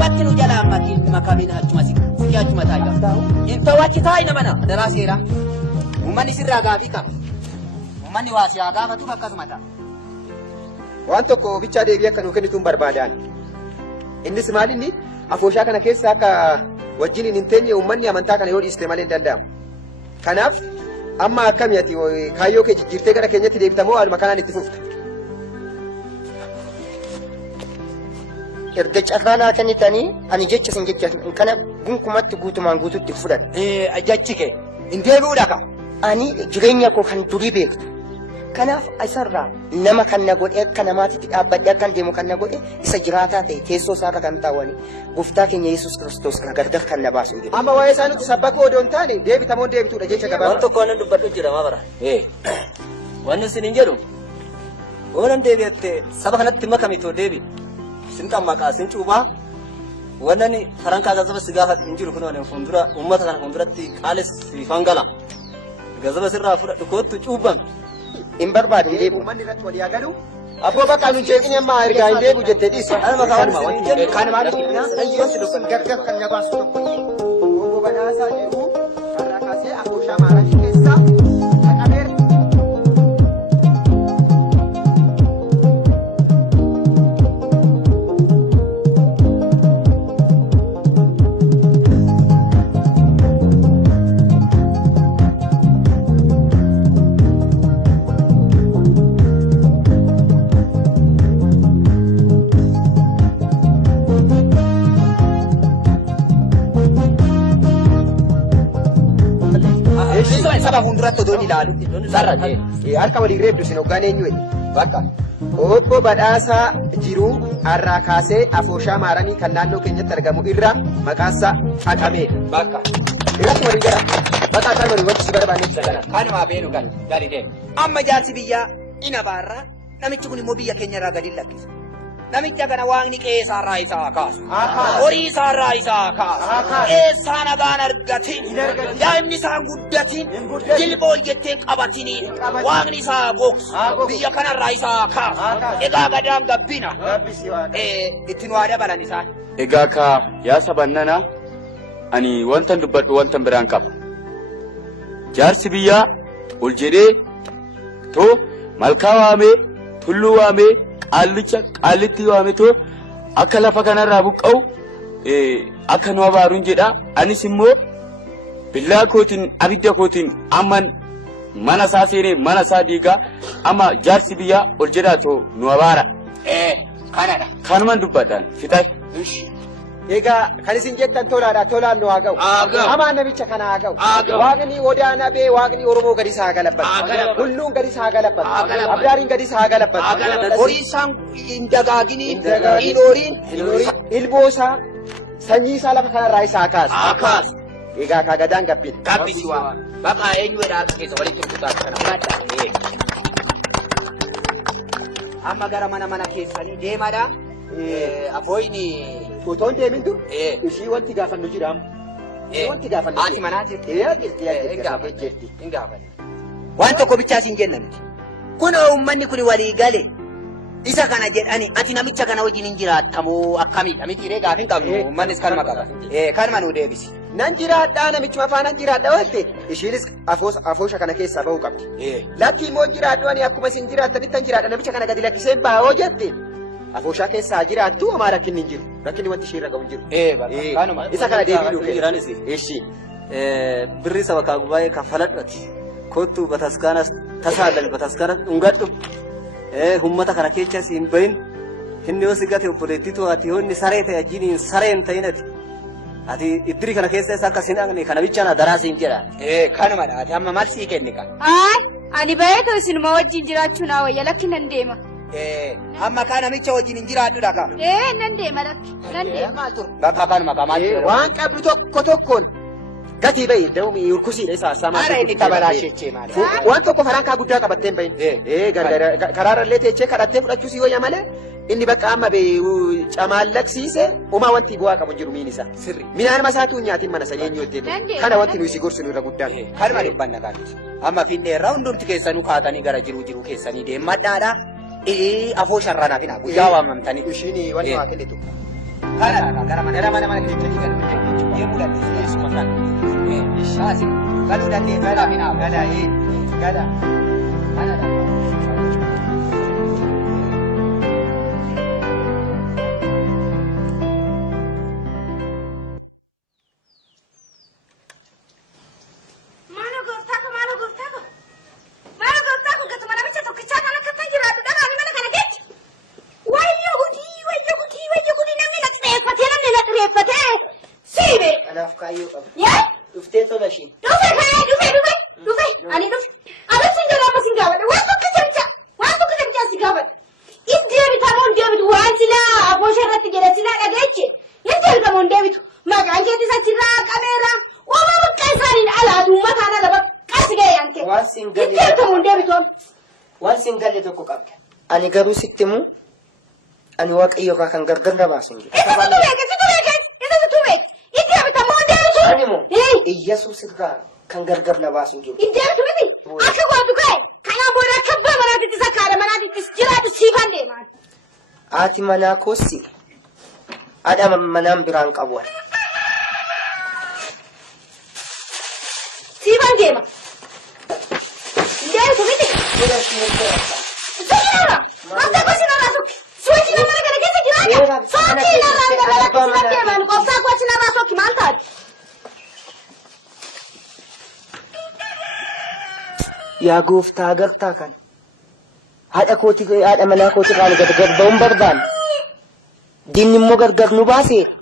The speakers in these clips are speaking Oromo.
sabatti nu jala ammatiin makamina achuma si achuma taayya inta wachi taayna mana daraseera ummanni sirraa gaafii qaba ummanni waa siyaa gaafatu akkasuma ta'a waan tokko bichaa deebii akka nuu kennituun barbaadaan innis maalinni afooshaa kana keessa akka wajjin hin teenye ummanni amantaa kana yoo dhiiste malee hin danda'amu kanaaf amma akkami ati kaayyoo kee jijjiirtee gara keenyatti deebitamoo haaluma kanaan itti fufta erga carraanaa kennitanii ani jecha sin jecha kana gunkumatti guutumaan guututti fudhan jechi kee hin deebi'uudha ka ani jireenya koo kan durii beektu kanaaf isarraa nama kan na godhe akka namaatitti dhaabbadhe akkan deemu kan na godhe isa jiraataa ta'e teessoo isaarra kan taawwani gooftaa keenya Yesuus Kiristoos kana gargar kan na baasu jedhe amma waa'ee isaanitti sabbakoo odoon taane deebitamoon deebituudha jecha gabaabaa waan tokko waan dubbadhu jira maa bara waan isin hin jedhu waan deebi'atte saba kanatti makamitoo deebi sin qammaqaa sin cuubaa wannan farankaa gazaba si gaafat hin jiru kunoo fuuldura uummata kana fuulduratti qaalis fangala gazaba sirraa fudhadhu kootu cuubam in barbaadu deebu ummanni irratti walii agalu abboo bakka nu jeeqni amma ergaa hin deebu jettee dhiisu kanuma gargar kan na baasu tokko obbo Badhaasaa jedhu karraa kaasee afooshaa maaranii keessaa dhaqameera. Saba fuulduratti odoon ilaalu sarara harka walii reebdu sin hoggaan eenyuwe bakka obbo Badhaasaa jiru harraa kaasee afooshaa maaramii kan naannoo keenyatti argamu irra maqaansaa haqameedha bakka irratti walii gara bakka kan walii wanti si barbaannetti sagana kanuma beenu gal gadi deemu amma jaarsi biyyaa ina baarraa namichi kun immoo biyya keenya irraa gadi lakkisa namicha kana waaqni qeessaarraa isaa kaasu horii isaarraa isaa kaasu qeessaa nagaan argatin daa'imni isaan guddatin jilbool jetteen qabatiniin waaqni isaa gogsu biyya kanarraa isaa kaasu egaa gadaan gabbina ittiin waa dabalan isaan. Egaa ka yaa sabannana ani wantan dubbadhu wantan biraan qaba jaarsi biyyaa ol jedhee too malkaa waamee tulluu waamee qaallitti waametoo akka lafa kanarraa buqqa'u akka nu abaaruun jedha anis immoo billaa kootiin abidda kootiin amman mana isaa seenee mana isaa diigaa amma jaarsi biyyaa ol jedhaa too nu abaara kanadha kanuman dubbadhaan fixay egaa kan isin jettan tolaadha tolaan nu haa ga'u hamaan namicha kana haa ga'u waaqni odaana bee waaqni oromoo gadi isaa galabbatu hulluun gadi isaa galabbatu abdaariin gadi isaa galabbatu horii isaan hin dagaaginiin hin horiin ilboosaa sanyii isaa lafa kanarraa isaa kaasu egaa kaa gadaan gabbina gabbisi waa baqa eenyuudha akka keessa walitti rukutaa kana amma gara mana keessanii deemadha afooyni utoon deemintu ishii wanti gaafannu jiraam wanti gaafannu ati manaa jirti hin gaafanne waan tokko bichaa siin jenna miti kunoo ummanni kun walii gale isa kana jedhani ati namicha kana wajjin hin jiraattamoo akkamiidha miti ree gaafin qabnu ummannis kanuma qaba kanuma nuu deebisi nan jiraadhaa namichuma afaanan jiraadha walte ishiinis afoosha kana keessaa bahuu qabdi lakki immoo jiraadhu ani akkuma isin jiraattanitti jiraadha namicha kana gadi lakkiseen baahoo jette afooshaa keessaa jiraattu homaa rakkinni hin jiru rakkinni wanti ishiirra qabu hin jiru isa kana deebiinuu jiranis birri saba kaa gubaa'ee kaffaladhati kottu bataskaanas tasaadan bataskaanas dhungadhu ummata kana keessa siin bahin inni yoo si gate obboleettitu ati honni saree ta'e ajjiiniin saree hin ta'inati ati iddiri kana keessa isa akka sinaqne kana bichaana daraasiin jedha kanumadha ati amma maal sii kenni ka ani beeku isinuma wajjin jiraachuu naa wayya lakki nan deema amma kaa namicha wajjin hin jiraadhudha ka nan deema lakki nan deema bakka kanuma ka maal waan qabdu tokkoon gatii bahi dawmi urkusiidha isaa sama ara inni kabalaashechee maali waan tokko farankaa guddaa qabatteen bahin karaarallee teechee kadhattee fudhachuu sii wayya malee inni bakka amma camaallaqsiise umaa wanti bu'aa qabu jiru miin isaa sirri minaanuma isaatu nyaatiin mana sanyeenyu hojjetu kana wanti nuyi si gorsinu irra guddaan kanuma dhibbanna gaafiti amma findeerraa hundumti keessanuu kaatanii gara jiru keessanii deemadhaadha afoo sharranaafina guyyaa waamamtanii ishiin wanti waa kennitu Gara mana keetti kan deemuu dandeessu eessuma kan. Shaasi galuu dandeessu gada minaa gada. Kanaaf kaayyoo qaba. Dhuftee tola ishee. Dhufe. Ani dhufe. Abas hin jedhu abas hin gaafadhu. Waan tokko jabichaa si gaafadhu. Is deebitamoo hin deebitu waan silaa aboosha irratti jedhe silaa dhageeche. Is deebitamoo hin deebitu. Maqaan keetis achirraa qabeera. Uumaa bakka isaaniin alaatu uummataan ala bakka si ga'e yaante. Waan siin Is deebitamoo hin deebitu. Waan siin galle tokko qabda. Ani garuu sitti immoo ani waaqayyo irraa kan gargar na baasin jedhe. Isa tu beeke. Is deebitamoo hin deebitu. Ani immoo Iyyesuus irraa kan gargar na baasin jedhe. Is deebitu miti. Akka gootu ka'e. Kanaan booda akka abbaa manaatittis akka haadha manaatittis jiraatu siifan deemaan. Haati manaa koossi haadha manaan biraan qabu. Siifan deema. Deemtu miti. Sirriidha. Wanta gosi namaa sokki. Suuchi nama kana keessa jiraata. Sokki namaa dabalatti deeman qofsaa gochi namaa sokki maal taati? Yaa gooftaa agartaa kan haadha manaa kooti irraan gargar ba'uun barbaanne diinni immoo gargar nu baaseera.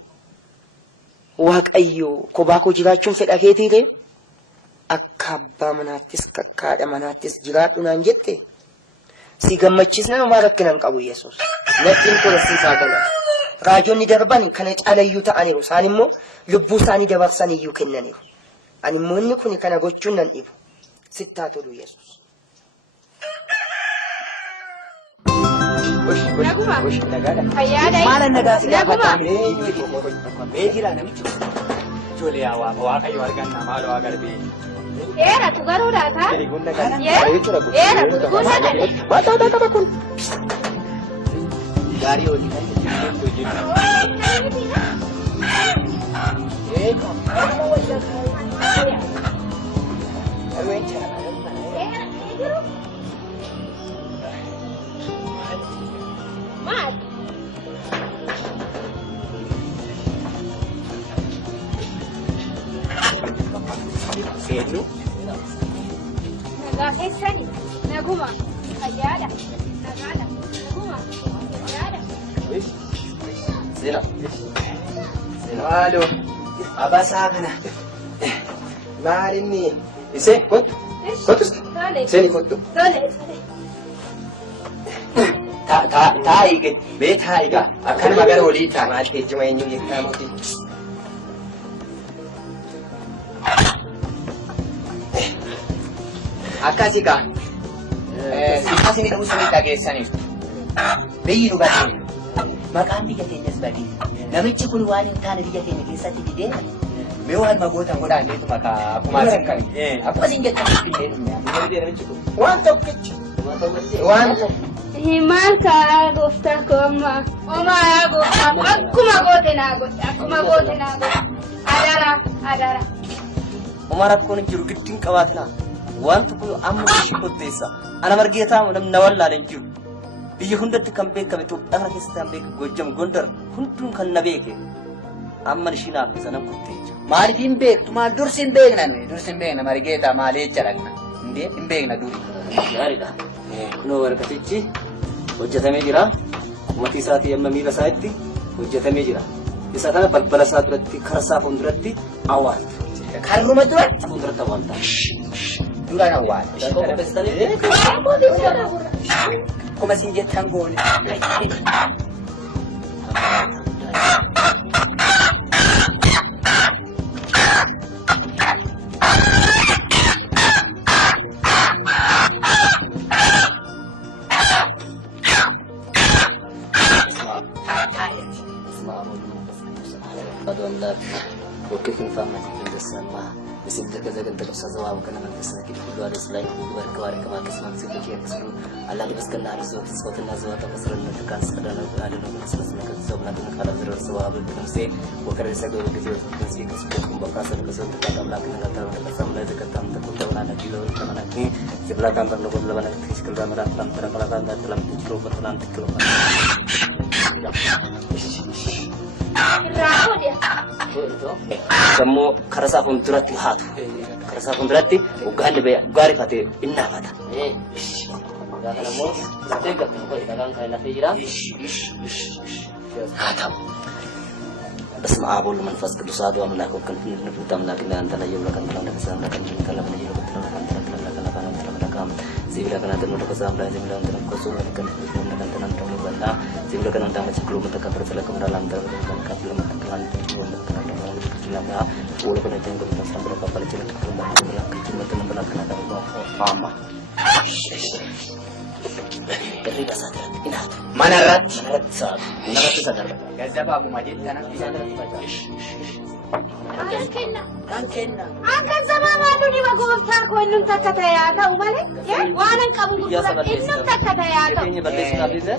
Waaqayyo kophaa koo jiraachuun fedha keetiire akka abbaa manaattis akka haadha manaattis jiraadhu naan jette si gammachiisna namaa rakkinan qabu Yesuus. Nattiin korsiisaa gala. Raajonni darban kana caalayyuu ta'aniiru. Isaan immoo lubbuu isaanii dabarsan iyyuu kennaniiru. Ani immoo inni kun kana gochuun nan dhibu. Sittaa tolu Yesuus. Maalan nagaa si gaafatamee jira namichi. Ijoollee waaqayyo argannaa maaloo agarbee. Era tu garuudha kaa? Era tu kun. Gaarii hojii kan Maal? Seennu. Nagaa keessani naguma fayyaadha. Nagaadha. Naguma fayyaadha. Sila. Halo. Abasaa kana. Maalinni. Ise kottu. Kottus. Seni kottu. Taa'ii gadi. Bee taa'ii gaa. Akkanuma gara olii taa'e. Maal teejjuma eenyu jettaa mootii. Akkasii gaa. Siyaasni dhumuu sanii dhageessaniiru. Biyyi dhugaatiidha. Maqaan biyya keenyas badii. Namichi kun waan hin taane biyya keenya keessatti fidee mee waan magootaan godhaan deetu maqaa akkuma asin kan. Akkuma asin jettan fidee dhume. Waan tokkichi. Waan Maal kaa gooftaa koo amma. Omaa yaa gooftaa akkuma goote naa godhe. Akkuma goote naa godhe. Adara. Oma rakkoon jiru giddiin qabaatina. Waan tokko amma ishii qotteessa. Ana margeetaa namna wallaaleen jiru. Biyya hundatti kan beekame Itoophiyaa keessatti kan beekame Gojjam Gondar hunduun kan na beeke. Amma ishii naaf isa nan qotteecha. maaliif hin beektu maal dursi hin beekna nuyi dursi hin beekna margeetaa maalee jedhagna hin beekna duri. Gaariidha. Kunoo warqatichi hojjetamee jira. Uummatii isaatii amma miila isaa itti hojjetamee jira. Isa kana balbala isaa duratti karsaa fuulduratti awwaalta. Karruma duratti Fuulduratti awwaalta. duraan awwaala. Akkuma isin jettan goone. بسنتك إذا كنت قصة زواج وكنا من قصة كده كل هذا سلاي وبارك وارك ما تسمع سيدك يا كسر الله دي بس كنا على زوج صوت الناس زوات كسر النتكان سكدنا على نوم نسمع سمعك زوجنا كنا خلاص زر السواب بنفسه وكرر سكوا كذي وكذي كسر كم بكاسر كسر تكلم لكن نقدر نتكلم لا تكلم تقول ولا نجيله كمان نحكي sebelah kantor lo belum ada fiskal dan merakam terapkan dalam tujuh pertemuan teknologi. Rahu dia. Kamu kerasa pun berat lihat, kerasa pun berarti bukan lebih gari kata inna kata. Jangan kamu tegak kamu jangan kaya nak hijrah. Hatam. Asma abul manfas kedua dua melakukan penutupan lagi antara yulakan dalam kesalahan kalau menyebut Sibila kana tanu ko sa amla sibila tanu ko so kan kan tanan tanu banda sibila kana tanu sebelum kita bersala ke dalam dalam kan belum kan belum kan dalam ulo kana tanu ko sa berapa kali cerita ke dalam cuma teman benar kana tahu mama dari bahasa inat Mana rat? saat sadar Gazaba Abu Majid kana sadar Angkan sama malu di bagu besar ko innum takkata ya ta umale ya wanan kamu gura innum takkata ya ta ini berdes nabi le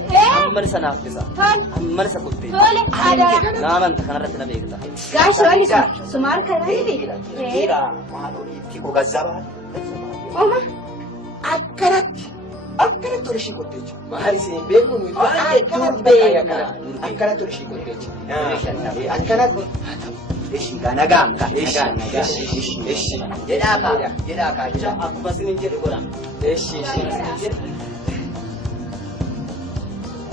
amman sana kisa tol amman sakutti tole ada naman kana ratina begla gash wali sumar kana ni Kira malu tiko gazaba oma Akkana turishi kotteechi. Maali siin beeknu nuyi. Akkana turishi kotteechi. Akkana Eshi kana ganga eshi jedaka aku pasti ninjil orang eshi.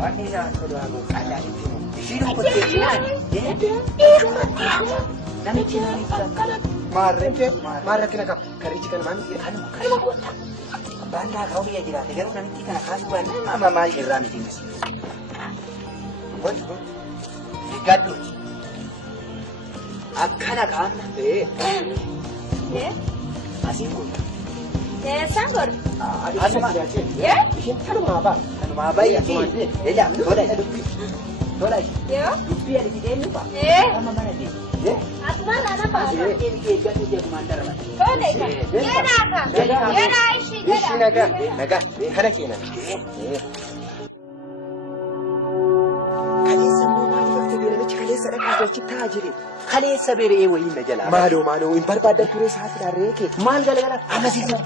Wani na kodo ago kala shiru kotteechi namichi nani Maarra kina qaba. Karichi kana maali? kanuma kota banda kau biya jiraate garuu namichi kana kaasuu baannaan mama maal irraa miti mis gadduuti akkana qaamna asii kun sangor asuma Isheen kanumaa ba'a. kanumaa bayyati ela tola yo dubbii ani fideenyu ba amma mana deemu asma nana ba deebi'ee gaddu deemu mandara ba tole yana ishi Ishii nagaa. Kana keena. Kaleessa immoo maaliif akka beelamichi kaleessa dhaqaa tolchi taa'aa jire? kaleessa beeree wayiin na jalaa Maaloo hin barbaaddan ture saati dhaarree kee. maal galagala amasiisa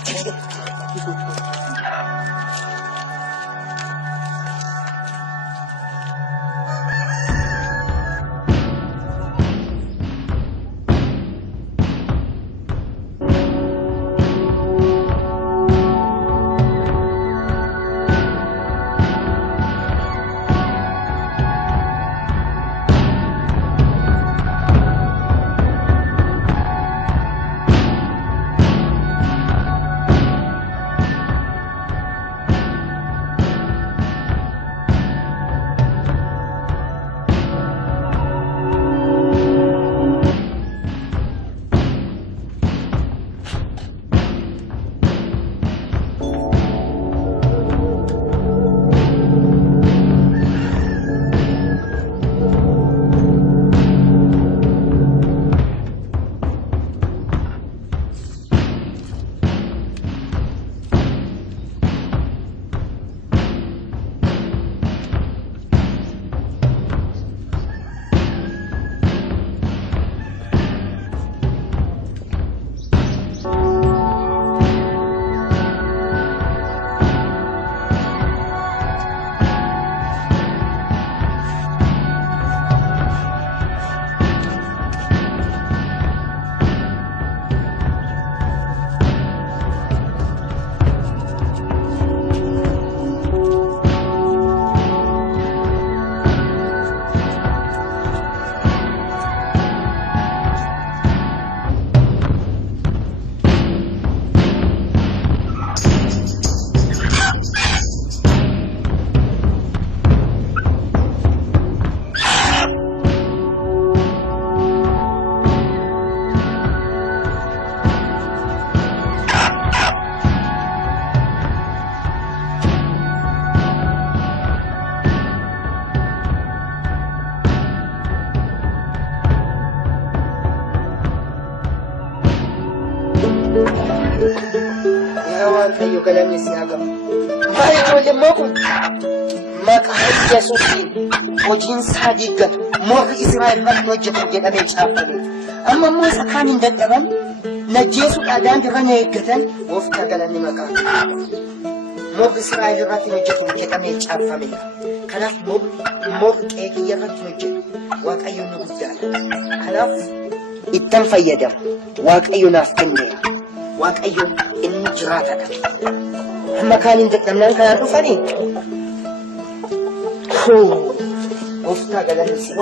waaqayyo galanni si haa ga'u. Maal ijoollee immoo kun maqaa Yesuusiin hojiin isaa diiggatu morri Israa'el irratti hojjetu jedhamee caafame. Amma immoo isa kaan hin dadhaban najjeesuudhaan daandiirra na eeggatan gooftaa galanni maqaa. Morri Israa'el irratti hojjetu jedhamee caafame. Kanaaf morri qeeqiyya irratti hojjetu waaqayyo nu guddaadha. Kanaaf ittan fayyadama. Waaqayyo naaf kenneera. Waaqayyo inni jiraatadha. Amma kaan hin dadhabnaan kanaan dhufanii. Gooftaa galanni si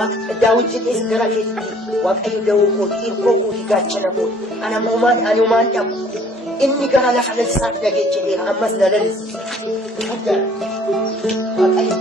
Daawit jedhees gara keetti waaqayyo da'oo kooti hirkoo kooti gaachana kooti ani uumaan dhabu inni gara lafa lalisaatti dhageecheera ammas na lalisiisa guddaadha waaqayyo.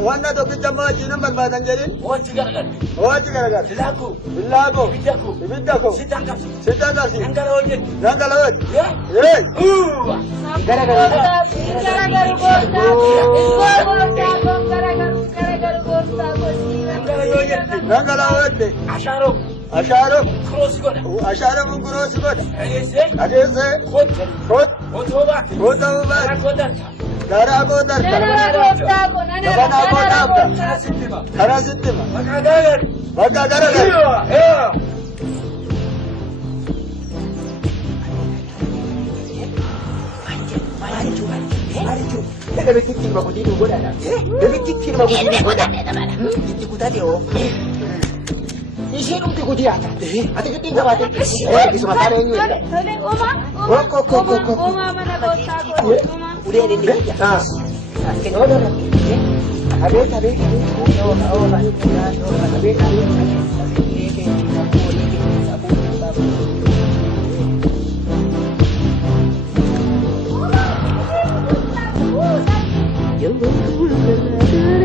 Wanna to kita maji number badan jadi. Wajib karagar. Silaku. Bidaku. Sitang kasih. Nanggal ojek. Ya. Nanggal ojek. Asharu. Cross goda. Agese. Khot. Gara godar. Khara sittima. Baka gara. Mari namitti ilma kutii nu godhadha. Namitti ilma kutii nu godhadha. Itti kutate hoo. Isheen dhumti kutii haata. Ati giddiin gabaate. Isuma faana eenyu jedha. Uumaa mana gooftaa godhuma. Uleen inni guyyaa. Abeet abeet.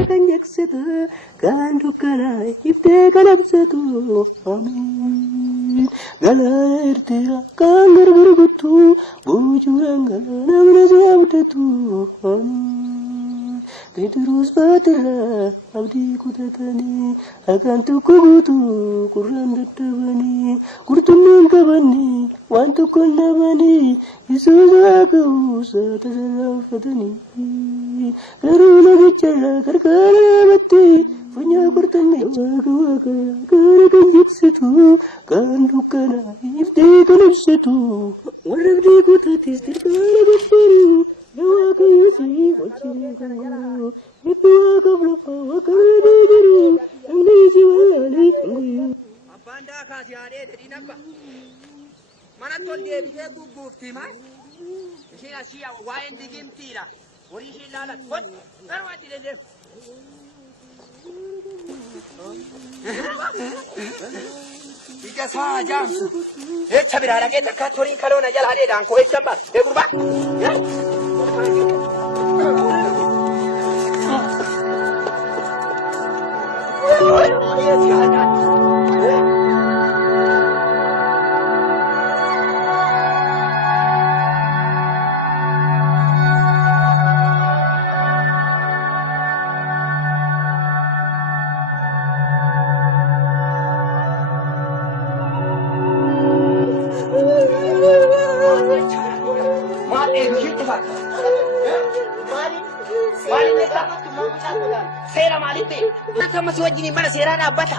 kan jaksatu kan dukkana iftee kan absatu amin galana irtira kan gargarguttu bujuran galana namna si abdatu amin Petrus Fatira abdi kutatani akan tukku gutu Quran dadhabani kurtunneen qabani waan tokko dhabani Yesuus akau satasarrafatani garuu nagicharraa gargaara namatti funyaa kurtanne waaqa gara kan jigsitu kan dukkana iftee kan ibsitu warra abdii kutatis dirqaara gabbaru Waaqayyo si wajjin kan jiru itti waaqaaf lafa waaqarra deebiru namni si walaalee kan guyyu. Abbaan daakaa si haadhee dedhiin abba. Manatti ol deebitee gugguufti maal? Isheen asii waa'een digimtiidha. Horii isheen ilaalan. Kun garuu ati deddeemu. Ija saa jaamsu. Echa biraa dhaqee takka horiin kaloona jalaa dheedhaan koo eessan baas. Eegurbaa. Seera maalitti? Nama si wajjin mana seeraa dhaabbata.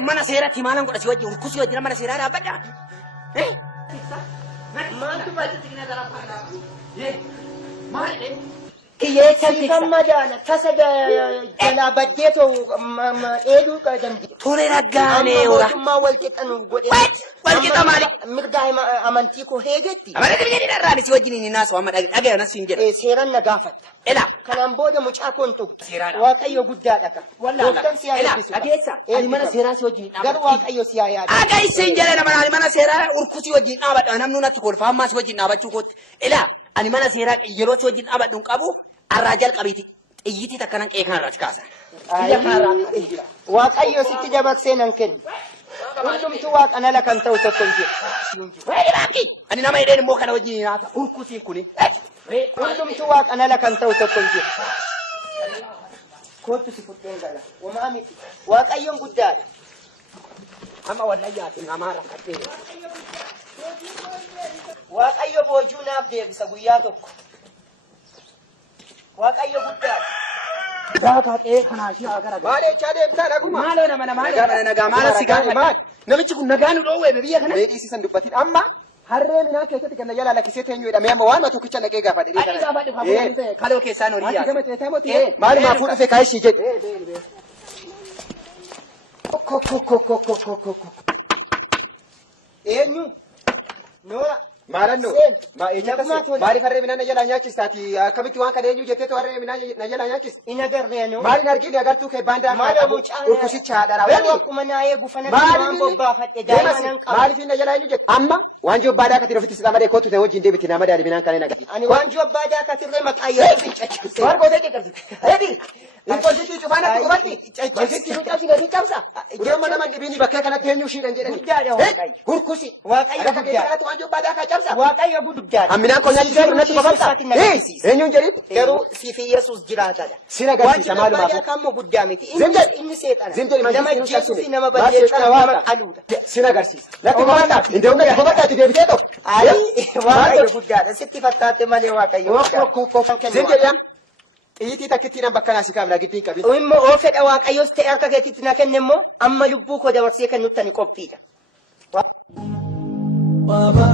Mana seeratti maalan godha si wajjin urkusii wajjin mana seeraa dhaabbata. Maaltu baay'ee tigna daraafaa? Maali? Kiyyeessan madaala tasa jalaa baddeetoo dheeduu dandii. Tole raggaanee ora. Mootummaa wal qixxanu godhee. Wal qixa maali? Mirga amantii koo heegetti. Amantii biyya dharraani si wajjin inni naasu amma dhagaya nas hin jedhe. Seeran na gaafatta. Ela. Kanaan booda mucaa koon tuqta. Seeraadha. Waaqayyo guddaadha ka. Wallaala. Si haa eebbisu. Dhageessa. Ani mana seeraa si wajjin dhaabadha. Garuu Waaqayyo si haa yaadu. Aga isin jedhe nama ani mana seeraa urkusii wajjin dhaabadha. Namni natti kolfa ammaa si wajjin dhaabachuu kootti. Ela. Ani mana seeraa yeroo si wajjin dhaabadhu qabu. Arraa jalqabiiti xiyyitii takka nan qe'ee kanarratti kaasa. Biyya kanarraa Waaqayyo sitti dabarsee nan kennu. Hundumtuu Waaqa nala kan ta'u tokko hin jiru. Baaki ani nama hidheen immoo kana wajjin nyaata urkusiin kuni. Hundumtuu Waaqa nala kan ta'u tokko hin jiru. Kootu si fudheen gala. Wamaa miti. Waaqayyoon guddaadha. Amma wallayyaatiin namaa rakkatee. Waaqayyo boojuu naaf deebisa guyyaa tokko. Waaqayyo guddaadha. Daakaa qe'ee kanaa ishee agara. Maal jechaa deemtaa naguma? Maaloo nama nagaa maala si gaafadha. Namichi kun nagaa nu dhoowwee biyya kana. Dhiisisan dubbatiin amma harree minaa keessatti kan jalaa lakkisee teenyu jedhamee amma waan tokkicha dhaqee gaafadhe. Ani gaafadhe faafuu kaloo keessaan horii yaasa. Ati gama teessee mootii maali maa fuudhufee kaayishii jedhe. Eenyu? Noora. Maalanno maaliif harree minaa na jalaa nyaachistaati akkamitti waan kana eenyu jetteetu harree minaa na jalaa nyaachista. Ina garreenu. Maaliin arginu agartuu kee baandaa qabu urkusicha haadha Garuu akkuma naayee gufana waan bobbaafadhe daa'imman qabu. Maaliif na jalaa eenyu jette amma waan jobbaadhaa katiin ofitti sitaa madee kootu ta'e wajjin deebiti nama daali minaan kana nagati. Ani waan jobbaadhaa katirree maqaa yeroo sin caccabse. Waan gootee caccabse. Ebi Infoorsiitii cufaan akka qubatti. Caccabsitti nu cabsi gadi cabsa. Ijoollee nama dhibiini bakkee kanatti eenyu shiidhan jedhani. Guddaadha Waaqayyo. Gurkusi. Waaqayyo guddaadha. Waan jobbaadhaa akka cabsa. Waaqayyo guddaadha. Amminaan qonnaa jijjiiruu natti babal'ata. Eenyuun jedhin? Garuu sifi Yesuus jiraataadha. Sin agarsiisa maalumaaf. Waan kammoo guddaa miti. Inni seexana. Zimjeli Nama jeesuufi nama balleessaa nama qaluudha. Sin agarsiisa. Natti babal'ata. Indee humna babal'aati deebitee ta'u. Ayi Waaqayyo guddaadha. Sitti fakkaate malee Waaqayyo guddaadha. Zimjeli xiyyitii takkittiin an bakka naasii kaafnaa giddiin qabin. Immoo oo fedha Waaqayyoos ta'e harka keetitti na kenne immoo amma lubbuu koo dabarsee kan nutti ani qophiidha. Baba,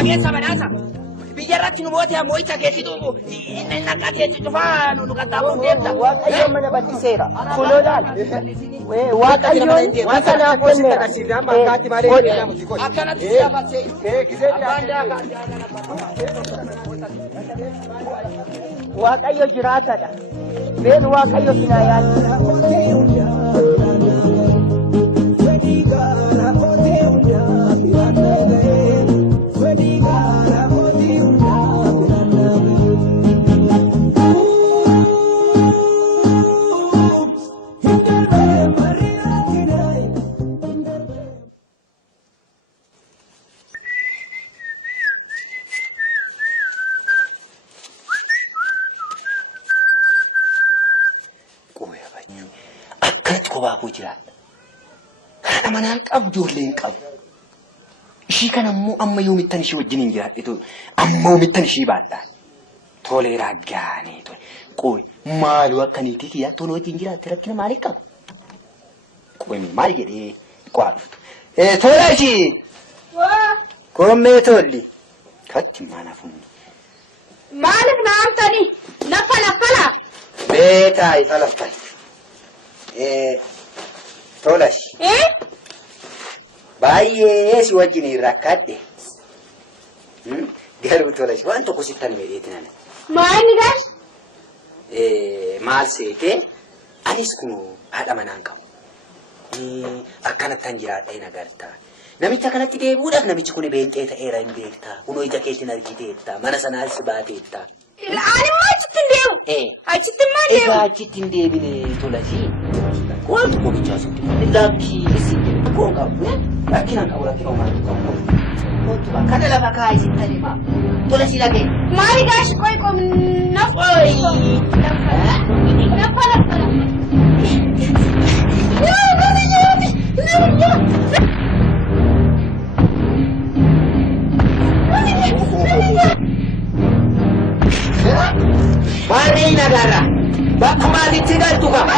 Ageessa badhaasa biyya irratti nu mootii moo'icha geessitu inni naqatee cufaa nu qaxxaamuun deemta. Waaqayyoon mana bal'iseera. Kunoo laal. Waaqayyoon wanta naaf kenneera. Akkanatti siyaafasee Waaqayyo jiraatadha. Been Waaqayyo sinaa yaadudha. Kobaaboo jiraadha. Haadha manaan qabu ijoollee hin qabu. Ishii kana immoo amma yoomittan ishii wajjin hin jiraadhe amma yoomittan ishii baadhaan. Tolee raaggaanii tole. Qooyi maaloo akkaniitii kiyyaa tola wajjin jiraatte rakkina maaliif qaba? Qooyi maal jedhee qo'aa dhuftu. Tola ishii. Koommee tolli. Katti maana funni. Maaliif na amtanii? Laffala. Beekaa ifa laffala. Tolas. Baay'ee si wajjin rakkadhe. Garuu tolas waan tokko sittan medheetin ana. Maali gash? Maal seetee anis kun haadha manaan qabu. Akkanattan jiraadha hin agartaa. Namicha kanatti deebi'uudhaaf namichi kun beenxee ta'eera hin beektaa. Kunoo ija keetiin argiteetta. Mana sanaas baateetta. Ani achitti hin deebi'u. Achitti maal deebi'u? Egaa achitti hin deebine tolasii. Waan tokko bichaa sitti. Lakkii isin kun qabu. Rakkina qabu rakkina uumaatu qabu. Kana lafa kaa'ee sitti himaa. Tolasii lagee. Maali gaashi qoy qom nafa. Mari nagara. Bakkuma asitti galtu qaba.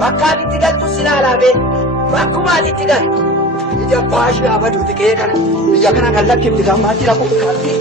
Bakka asitti galtu silaalaa bee. Bakkuma asitti galtu. Ija baashii abaduuti kee kana. Biyya kana kan lakkifti gammaa jira qophaatti.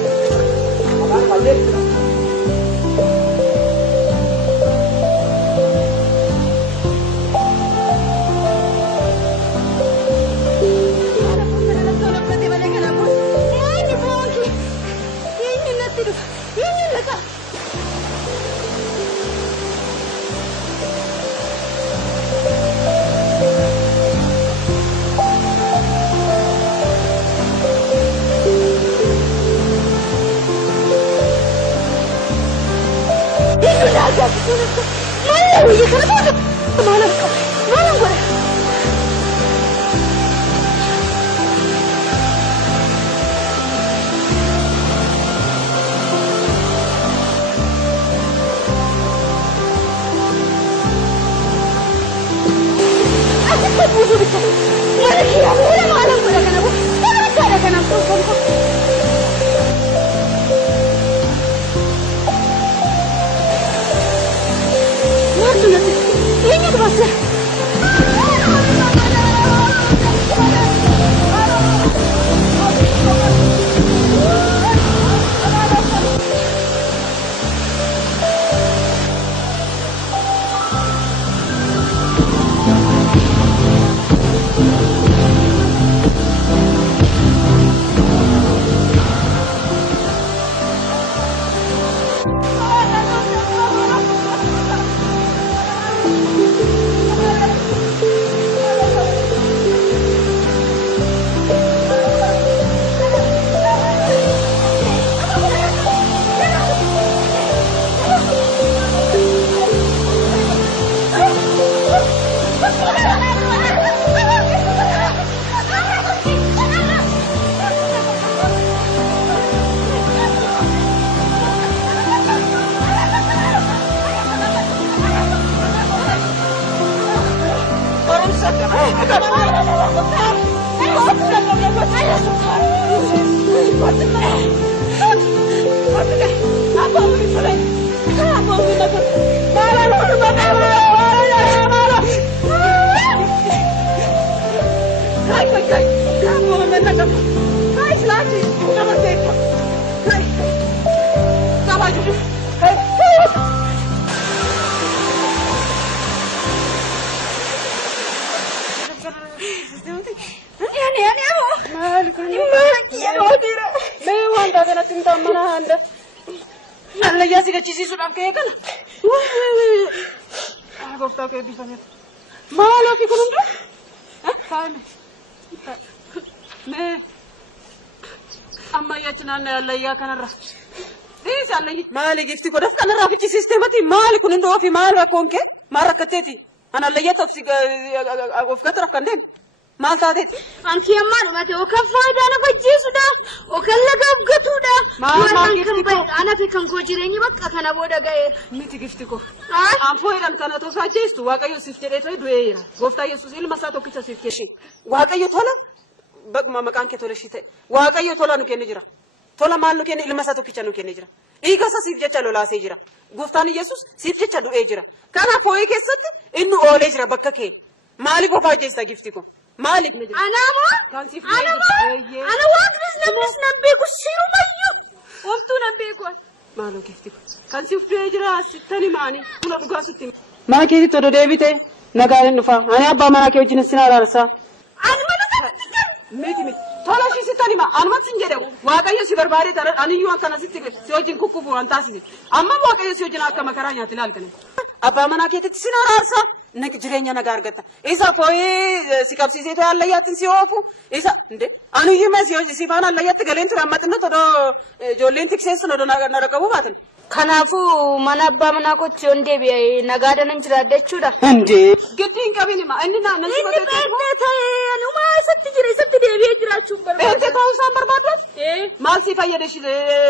Maali gifti godhaf kanarraa fichi sisteemati maali kun hundoo fi maal rakkoon kee maal rakkatteeti ana layyata of gataraf kan deemu maal taateeti Anki ammaa dhumate okan faayidaa na fajjeesudha okan lagaaf gatuudha maal gifti koo ana fi kan koo jireenyi bakka kana booda ga'e miti gifti koo anfooyidhaan kana too fajjeestu waaqayyo siif jedhee too du'ee jira gooftaa yesuus ilma isaa tokkicha siif kenne waaqayyo tola baqma maqaan kee tola shite waaqayyo tola nu kenne jira tola maal nu kenne ilma isaa tokkicha nu kenne jira dhiigasa siif jecha lolaasee jira gooftaan yesuus siif jecha du'ee jira kanaaf hoo'ee keessatti inni oolee jira bakka kee maaliif of ajjeesta gifti koo maaliif ana waaqnis namnis nan beeku sirumayyuu homtuu nan beeku maaloo gifti koo kan siif du'ee jira sittani maanii buna dhugaa sitti maa keetti todo deebite nagaaleen dhufa ani abbaa manaa kee wajjin sin araarsaa ani mana miti tola shi sittani ma anumatti hin jedhu waaqayyo si barbaade tara aniyyuu akkana sitti si wajjin kukkufu waan taasise amma waaqayyo si wajjin akka makaraa nyaatti ilaalkane abbaa manaa keetitti sin araarsaa jireenya nagaa argatta isa fooyee si qabsiisee too allayyaatti si oofu isa inde aniyyuu mes si faana allayyaatti galeen ture ammaxinna todoo ijoolleen tikseessun odoo na qabu baatan Kanaafuu mana abbaa manaa kootti yoon deebi'e nagaadhaan jiraadha jechuudha. Hundee. Giddiin qabini ma inni naannoo si Inni beeknee ta'ee anuma isatti jira isatti deebi'ee jiraachuun barbaada. Beekte ta'uu isaan barbaadu? Maal si fayyade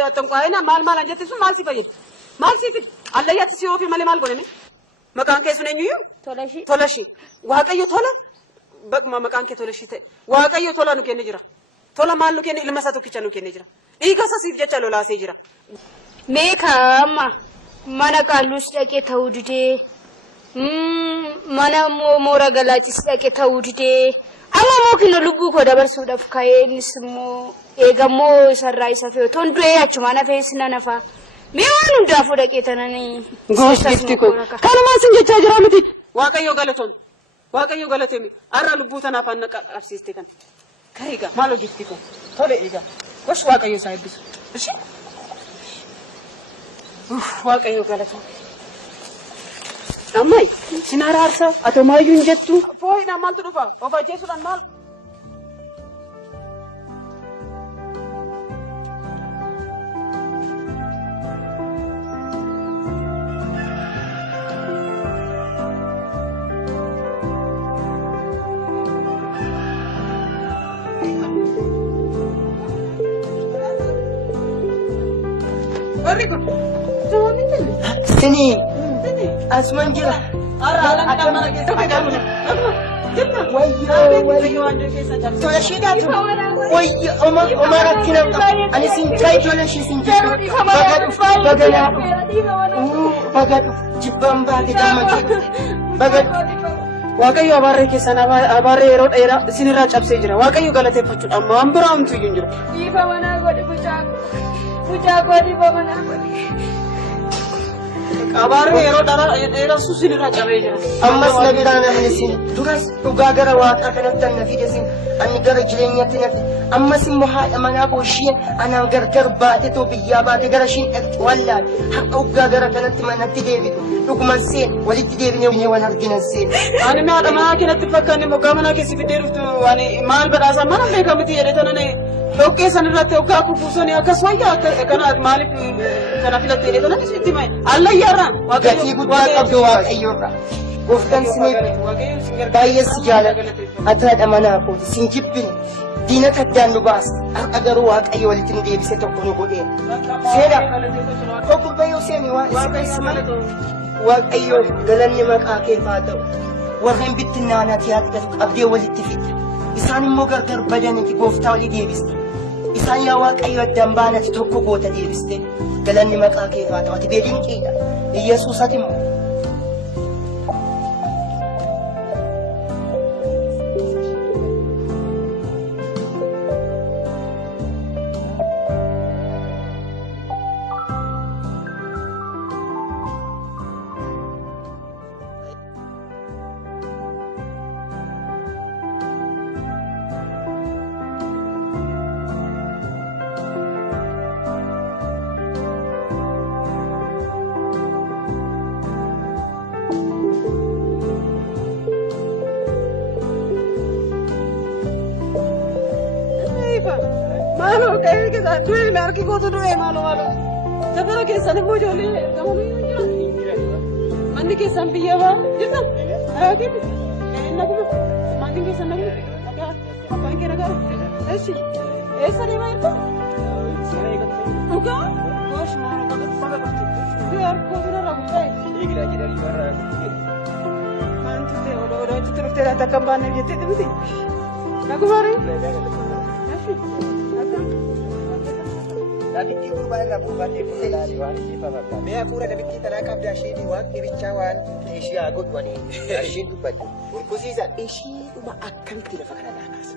attanqaayina maal anjette sun maal si fayyade? Maal si fide? Allayyaatti si oofi malee maal godhane? Maqaan kee sun eenyuyyuu? Tolashi. Tolashi. Waaqayyo tola. Bakma maqaan kee Tolashi ta'e. Waaqayyo tola nu kenne jira. Tola maal nu kenne ilma isaa tokkicha nu kenne jira. Dhiiga isaa siif jecha lolaasee jira. Meekama mana qaalluus dhaqee ta'uu didee mana moora galaachis dhaqee ta'uu didee amma mookina lubbuu koo dabarsuudhaaf ka'ee innis immoo eegammoo isarraa isa fe'u toon du'ee achuma na fe'isina nafa mee waan hundaafuu dhaqee tananii goos gifti koo kanumaan sin jechaa jira miti waaqayyo galatoon waaqayyo galatemi arra lubbuu tanaaf anna qabsiiste kan kariga maalo gifti koo tole eega gosh waaqayyo isaa eebbisu ishi waaqayyo galatoon ammay sin araarsa atoo maayyuu hin jettu fooyidhaan maaltu dhufa of ajjeesuudhaan maal Sini asman jira. Tola shi da tu. Wayyo Umar kina ani sin kai tola shi sin jira. Bagadu jibban ba ta dama bagadu waaqayyo abaarree keessan abaarree yeroo dheeraa isinirraa cabsee jira waaqayyo galateeffachuudha amma waan biraa homtuu iyyuu hin jiru. Dhiifa manaa godhe mucaa koo dhiifa manaa godhe. Abaarree yeroo dheeraa isinirraa cabee jira. ammas na biraa namni sin duras dhugaa gara waaqaa kanatti anna fide sin anni gara jireenyatti na fide ammas immoo haadha manaa koo isheen anaan gargar baate too biyyaa baate gara isheen dhaqxe wallaal haqa dhugaa gara kanatti manatti deebitu dhuguman seen walitti deebinee wal arginan seen. Ani haadha manaa keenatti fakkaanne moggaa manaa keessi fiddee dhuftu ani maal badhaasa mana beekamti jedhe tanane dhoqqee sanirratti hoggaa kufuusoni akkas wayyaa kana maaliif kana filatte jedhe tanane sitti mae allayyaarraan gatii guddaa qabdu waaqayyoorra gooftaan siniif baay'ee si jaalladha ati haadha manaa kooti sin jibbine diina kaddaan nu baasa har'a garuu waaqayyo walitti nu deebise tokko nu godheera seera tokko bayyoo seeni waan isa waaqayyo galanni maqaa keef haa ta'u warreen bittinnaanati haati qabdee walitti fidda isaan immoo gargar badaniiti gooftaa walii deebiste. Isaan yaa Waaqayyo addaan baanati tokko goota deebiste. Galanni maqaa kee haa ta'u ati beelinqiidha. Yesuus ati immoo. Malu kayak kita duit merki kau tu duit malu. Sekarang kita ni mau jual kamu ni mandi ke sampai apa? Kita, kita. Nak mandi ke sampai apa yang kira kira? Esa ni mana itu? Bukan? Bos malu bagus. Biar kau benar aku baik. Ini lagi dari luar. Mantu tu, orang itu terus terata kembali gitu tu mesti. Aku mari. Nabitti gurbaa irraa buufattee fuudhee waan ishee fakkaata. Mee hafuura nabittii tanaa qabdaa isheen waaqni bichaa waan ishee haa godhanii isheen dubbatte. Urkusiisan. Ishiidhuma akkamitti lafa kanarraa kaasa?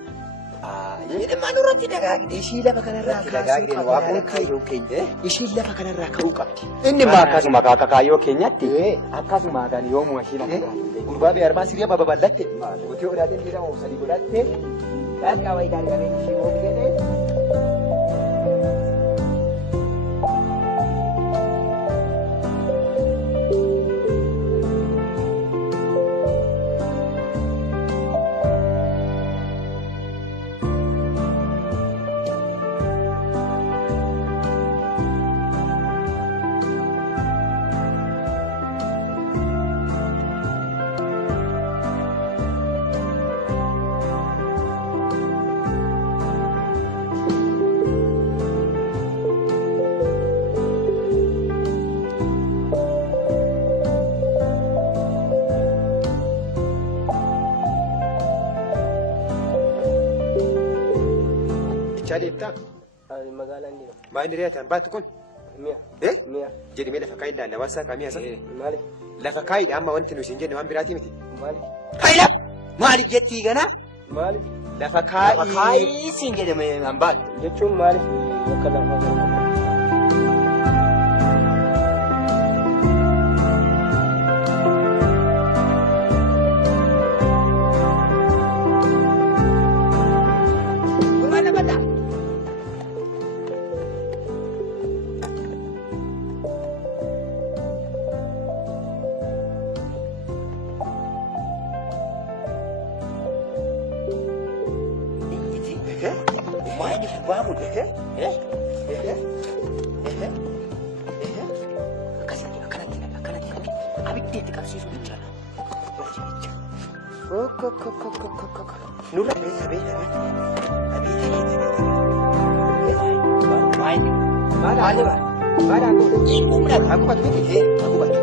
Jedhama nurratti dagaagde. Ishii lafa kanarraa kaasuu qabdi. Waaqni kaayyoo keenya. Ishiin lafa kanarraa ka'uu qabdi. Inni maa akkasuma kaayyoo keenyatti akkasuma kan yoomuu ishii lafa kanarraa. Gurbaa bee armaan siree babal'atte. Gootee odaateen jedhamu sadii godhatte. Dhaadhaa wayii daangaree ishee mootii jedhee. Chaaletta. Magaalaan jira. Maal reetaan baatu kun? Mi'a. Mi'a. Jedhimee lafa kaayii ilaalla waan isaa kaamii haasa? Maali? Lafa kaayiidha amma wanti nuyi siin jenne waan biraatii miti. Maali? Kaayila! Maaliif jettii ganaa? Maali? Lafa kaayii. Lafa kaayii siin jedhame hambaan. Jechuun maaliif bakka lafa kana? Maali kubaamu deh? Akkanatti abidda itti qabsiisu bichaadha. Nurra beessa beessa. Maali ba? Maali aku? Ikumna. Aku batu miti. Aku batu.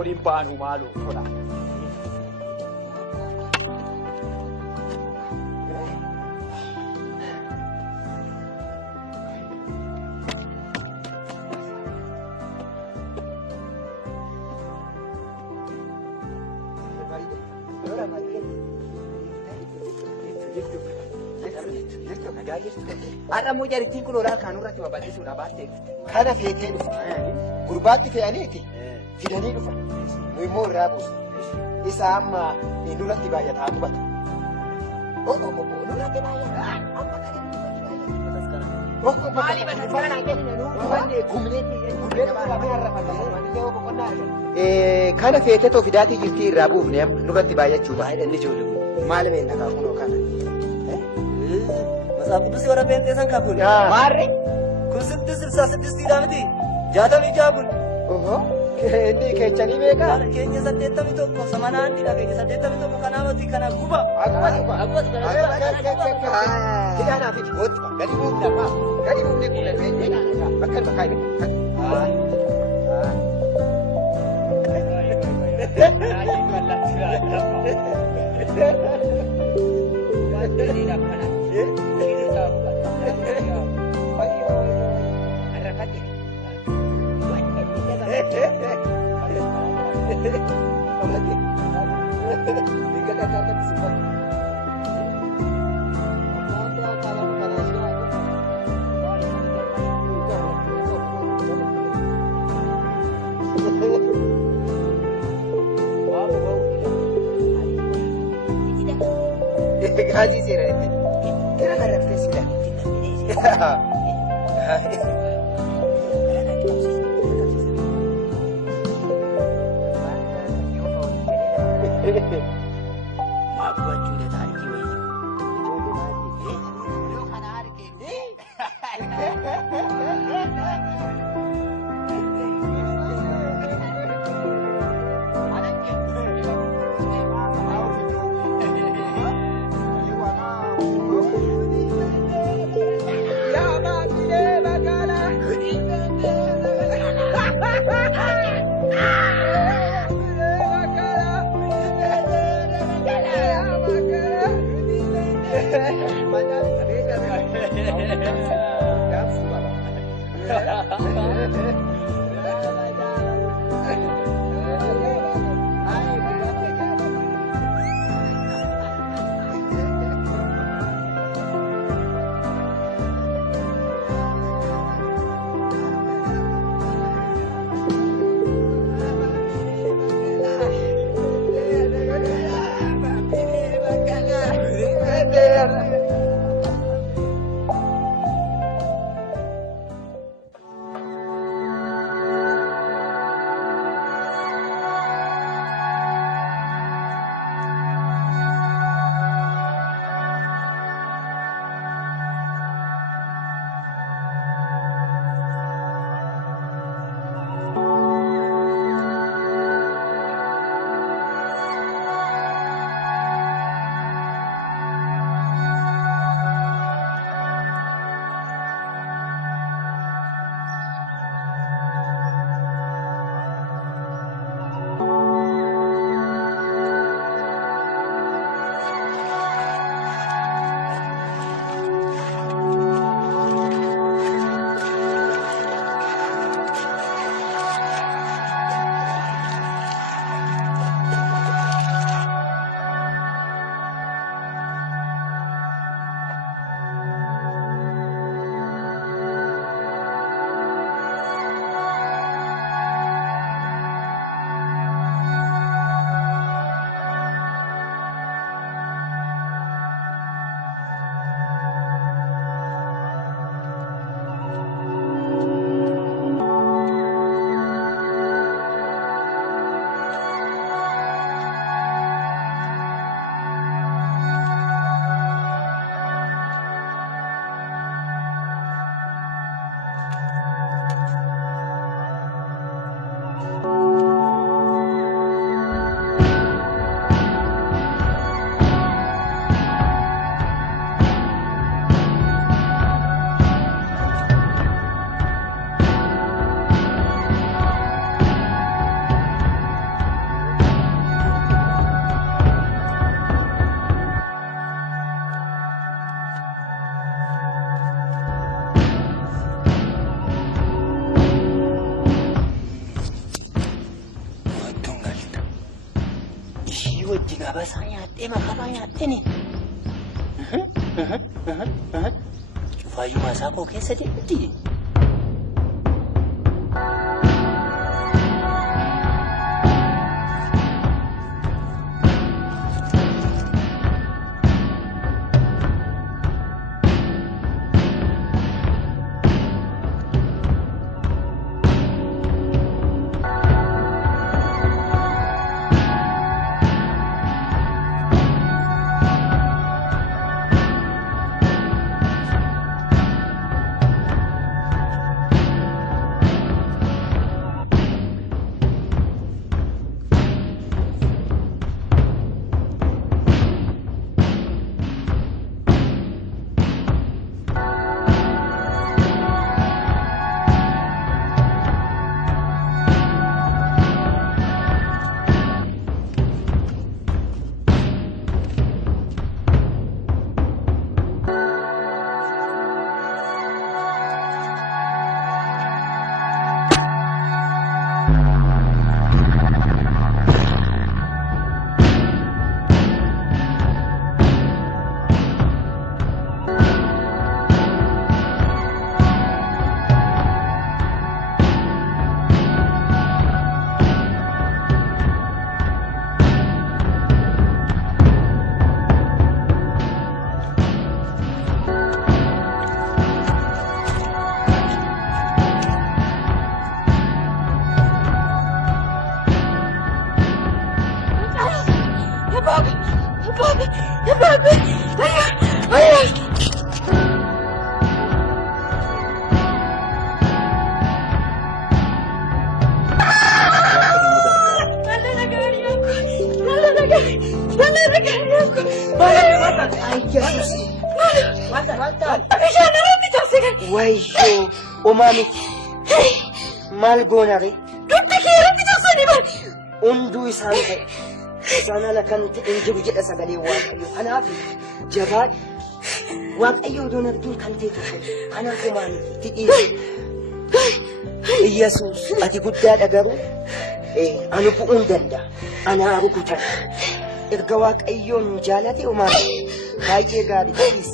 Waliin baanu maaloo tola. Ada mau jadi tingkul orang kanura cuma batu sudah batu. Karena fe'ee gurbaatti fe'aniiti fidanii dhufa. Nu immoo irraa buusu. Isa amma nurratti baay'ataa qubatu. Nurratti baay'ataa. Maali bataskaanaa kenna nuu wanne kana feetee too fidaatii jirtii irraa buufne nurratti baay'achuu baay'ee inni ijoollee. Maali meenna kaakunoo kana? መጽሐፍ ቅዱስ የወረ ጴንጤሰን ካፉን ማሬ ኩን 666 ይላምቲ ጃተም ይጃቡን Inni keechanii beekaa? Keenya 81 81 keenya 81 kanaafati kana guba. Hidhaanaaf itti gootti gadi buufna faa. Gadi buufne kuula bakka bakka Gaji sih Rani. Kira ada presiden. Maaf juga tadi woi. wajjin abasaa nyaattee makamaa nyaatteni. Cufaayyuu maasaa koo keessa deemti. Yesus. Bishaan irratti cabse kan. Wayyoo homaa miti. Maal goona ree? Dugda kee irratti cabsanii bari. Hunduu isaan ta'e. Isaan ala kan ta'e hin jiru jedha sagalee Waaqayyo. Kanaaf jabaadhu. Waaqayyo odoon argin kan ta'e tokko. Kanaaf homaa miti. Yesus ati guddaadha garuu ani bu'uun danda'a. Anaa rukutan. Erga Waaqayyoon jaalate homaa baay'ee gaarii ta'is.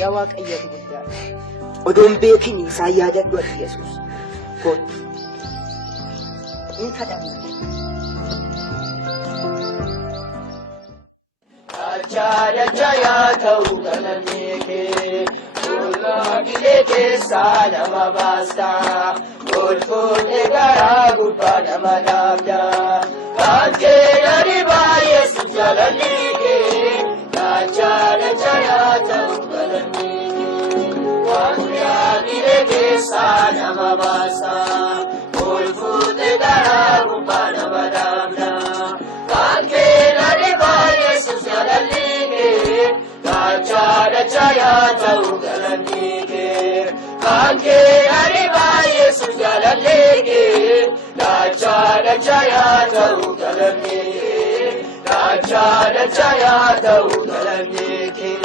Yaa Waaqayyo ati guddaadha. Odoon beekini isaan yaadadhu ati Yesus. Kootu. Hin kadhanna. Dachaa yaa ta'u galanni kee Kullaa gilee keessaa nama baasta Golfootee garaa gubbaa nama dhaabda Kan jedhani baay'eesu jalalli kee Dachaa yaa ta'u galanni kee Kullaa gilee keessaa nama baasta Golfootee garaa gubbaa nama dhaabda Kan jedhani baay'eesu jalalli kee Dachaa yaa ta'u galanni kee Kan jedhani baay'eesu jalalli kee Dachaa yaa ta'u galanni kee Dachaa yaa ta'u galanni kee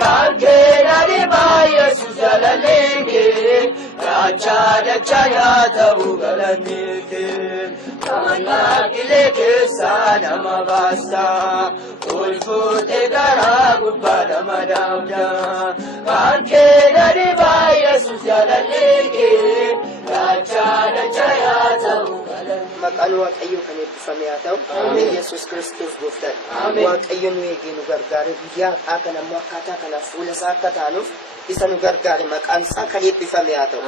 Kan jedhani baay'eesu jalalli kee Dachaa yaa ta'u galanni kee Kullaa gilee keessaa nama baasta Golfootee garaa gubbaa nama dhaabda Kan jedhani baay'eesu jalalli kee Dachaa yaa ta'u galanni Maqaan Waaqayyoo kan eebbifame haa ta'u. Yesus Kiristoos gooftaadha. Waaqayyo nu eegee nu gargaare guyyaa har'aa kana immoo akkaataa kanaaf fuula isaa akka taanuuf isa nu gargaare maqaan isaa kan eebbifame haa ta'u.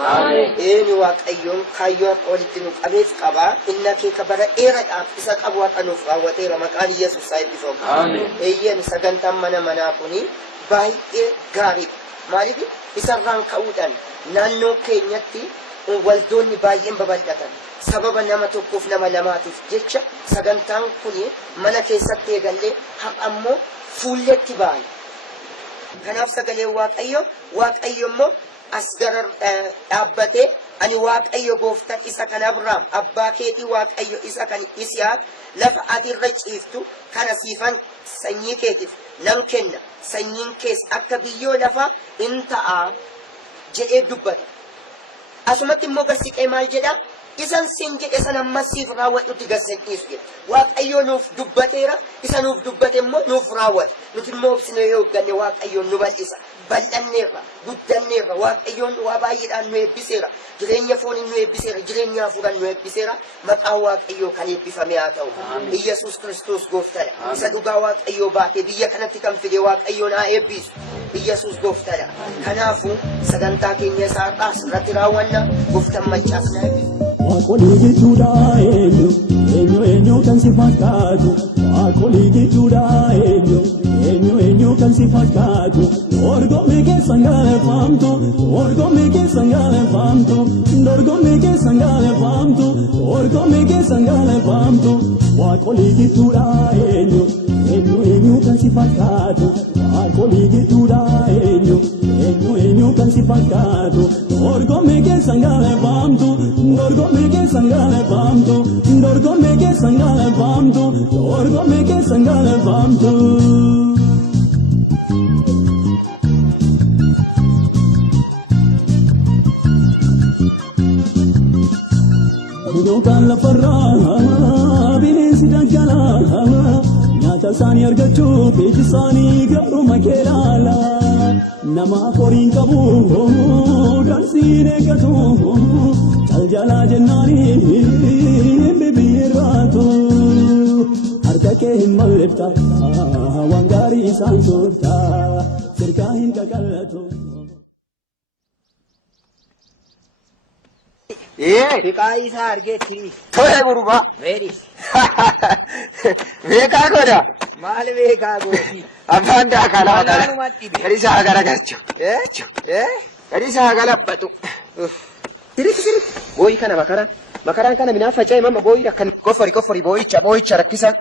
Eeni Waaqayyoon kaayyoo akka walitti nu qabeef qabaa. Inni akeeka bara dheeraadhaaf isa qabu akka nuuf raawwateera maqaan Yesus haa eebbifamu. Eeyyan sagantaan manaa kuni baay'ee gaariidha. Maaliif isarraan ka'uudhaan naannoo keenyatti waldoonni baay'een babal'atan. Sababa nama tokkoof nama lamaatiif jecha sagantaan kuni mana keessatti eegallee haqa ammoo fuulletti baay'ee. Kanaaf sagaleen Waaqayyo immoo as gara dhaabbatee ani Waaqayyo gooftaan isa kan Abrahaam abbaa keetii Waaqayyo isa kan Yisihaaq lafa ati irra ciiftu kana siifan sanyii keetiif nan kenna sanyiin kees akka biyyoo lafaa in ta'a jedhee dubbata. Asumatti immoo garsiqee maal jedha? Isan sin jedhe san ammasiif raawwadhutti garsiqiisu jedha. Waaqayyo nuuf dubbateera isa nuuf dubbate immoo nuuf raawwata. Nuti immoo obsine yoo ganne Waaqayyoon nu bal'isa. Bal'anneerra guddanneerra Waaqayyoon waa baay'eedhaan nu eebbiseera. Jireenya fooniin nu eebbiseera. Jireenya hafuuraan nu eebbiseera. Maqaan Waaqayyoo kan eebbifame haa ta'u. Yesus Kiristoos gooftaadha. Isa dhugaa Waaqayyoo baatee biyya kanatti kan fide Waaqayyoon haa eebbisu. Yesus gooftaadha. Kanaafuu sagantaa keenya isaa har'aa asirratti raawwanna. Gooftaan machaas na eebbisu. Wakoli jechuudha eenyu kan si fakkaatu Wakoli jechuudha eenyu kan si fakkaatu Dorgommii keessan galeeffamtu dorgommii keessan galeeffamtu dorgommii keessan galeeffamtu dorgommii keessan galeeffamtu Wakoli jechuudha eenyu kan si fakkaatu Wakoli jechuudha eenyu kan si fakkaatu dorgommii keessan galeeffamtu dorgommii keessan galeeffamtu dorgommii keessan galeeffamtu dorgommii keessan galeeffamtu. Budokan lafarraa bineensi daggalaa nyaata isaanii argachuuf iji isaanii garuu makeelaala nama horiin qabu dansiin eeggatu jaljalaa jennaanii bibirraatu harka kee hin malleefta waan gaarii isaan soorta sirkaa hin qaqallatu. Fiqaa isaa argeetti. Tole gurbaa. Reedi. Beekaa godha. Maal beekaa gooti? Abbaan daakalaa kana. Walaanumatti beekaa. Gadi isaa garagachu. Gadi isaa galabbatu. Sirriitti. Booyi kana makara. Makaraan kana minaa faca'e mamma boo'ii kan koffori boo'icha rakkisa.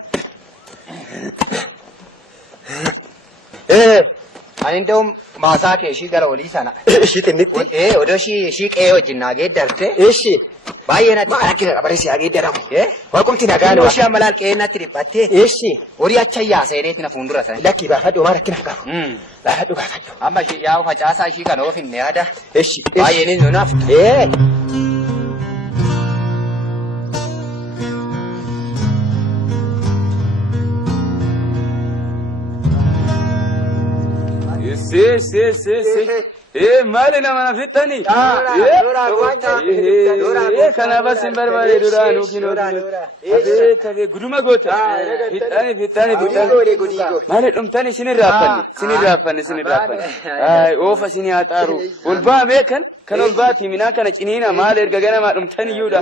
Ani ndoo maasaa kee ishii gara olii sana. Ishii xinnitti. Odoo ishii qe'ee wajjin naa geeddarte. Ishii. Baay'ee natti. Maal akka qabaree haa geeddaramu. Waaqumti nagaan ishii amalaal qe'ee natti dhiphattee. Ishii. Horii acha yaasa jedheeti na fuuldura sana. Lakki baafadhu maa rakkina qabu. Baafadhu. Amma ishii yaa facaasaa ishii kana oofinne yaada. Ishii. Baay'ee ni nunaaf. Maali nama na fixxani? Kana basin barbaade duraa nuukinoo tabe guduma goota. Fixxani. Maali dhumtani isinirraaffanne. Oofa isinii haa xaaru. Ol baa beekan kan ol baati minaa kana ciniina maal erga ganamaa dhumtani iyyuudha.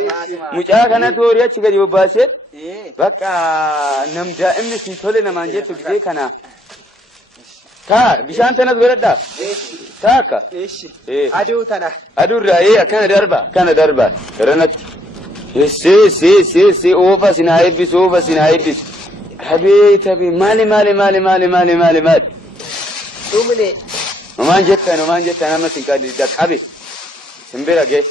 Mucaa kanatu horii achi gadi bobbaasee bakka nam daa'imni siin tole namaan jettu gisee kana. Taa bishaan tanas godhadhaa. Taaka. Aduu tana. Aduurraa akkana darba. Garanatti. Oofa sinaa eebbisu. Habee maali. Dhumne. Homaan jettan amma sin qabe. Simbira gee.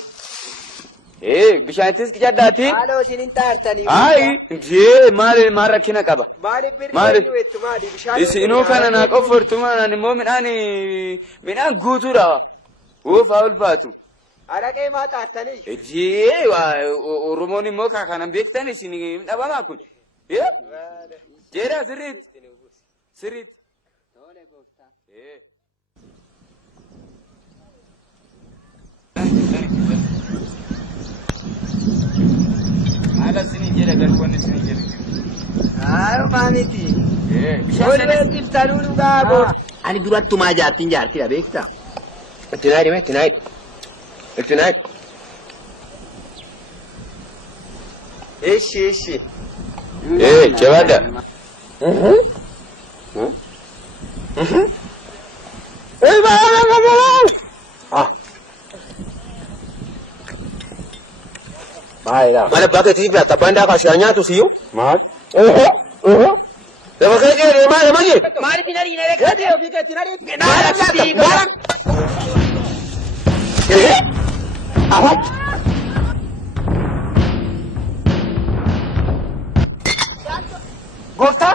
Bishaanittis qicadhaati. Haaloo isinin taartanii. Maali rakkina qaba. Maali. Isinuu kana naa qoffortu maanaan immoo midhaan guutuudha. Oofaa ulfaatu. Araqee maa taartanii? Oromoon immoo kanan beektan isin dhabamaa kun. Jeeraa sirriitti. Haala isinii jedha garboonni isinii jedha. Maamiti. Waliin ibsanuu dhugaa goota. Ani durattumaa jaartidha beektaa? Itti naayidhi. Ishii. Jabaadha. Mana bakka itti fiyaatta bandaa kaasii nyaatu siyyuu. Maal? Lama kee jedhee maal? Maaliif hin ariine beektaa? Gooftaa?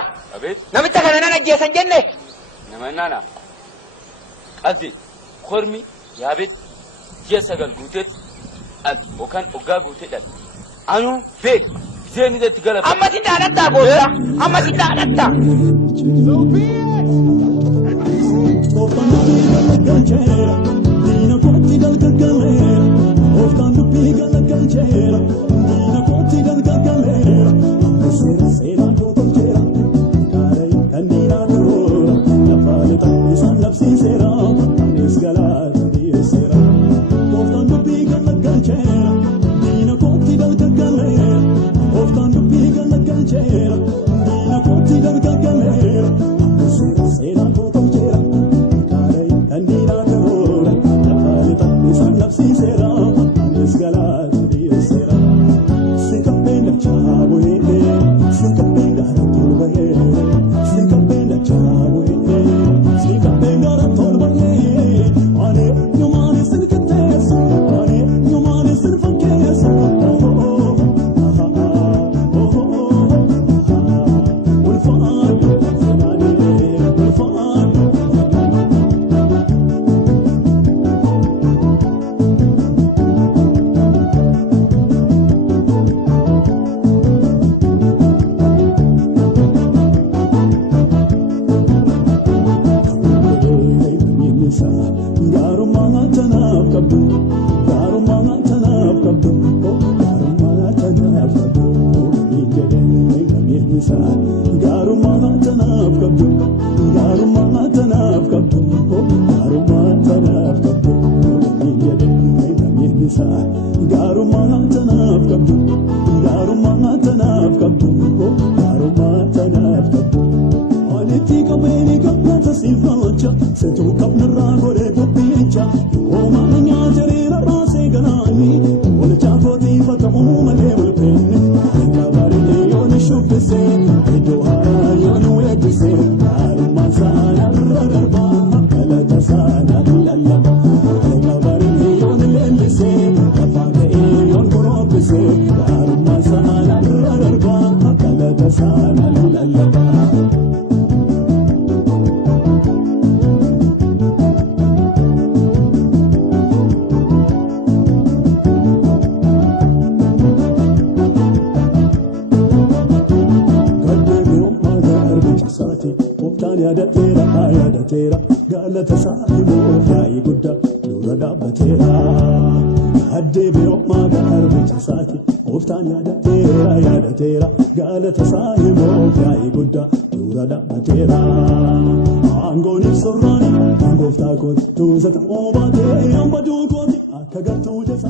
Namicha kana nan ajjeesan jenne? Nama nana. Ati kormi yaabet ji'a 9 guuteetti yookaan waggaa guuteedhaan anuu beek isheen itti galata. Amma si dhaadhattaa gooftaa. Amma si dhaadhattaa. Oh, muchasaati gooftaan yaadateera galata isaati mootii guddaa dura dhaabbateera addeebi ommaa gaar muchasaati gooftaan yaadateera galata isaati mootii guddaa dura dhaabbateera aangoon ibsorraani gooftaa kooti tuusa ta'uu baatee hambaduu kooti akka gartuu jasa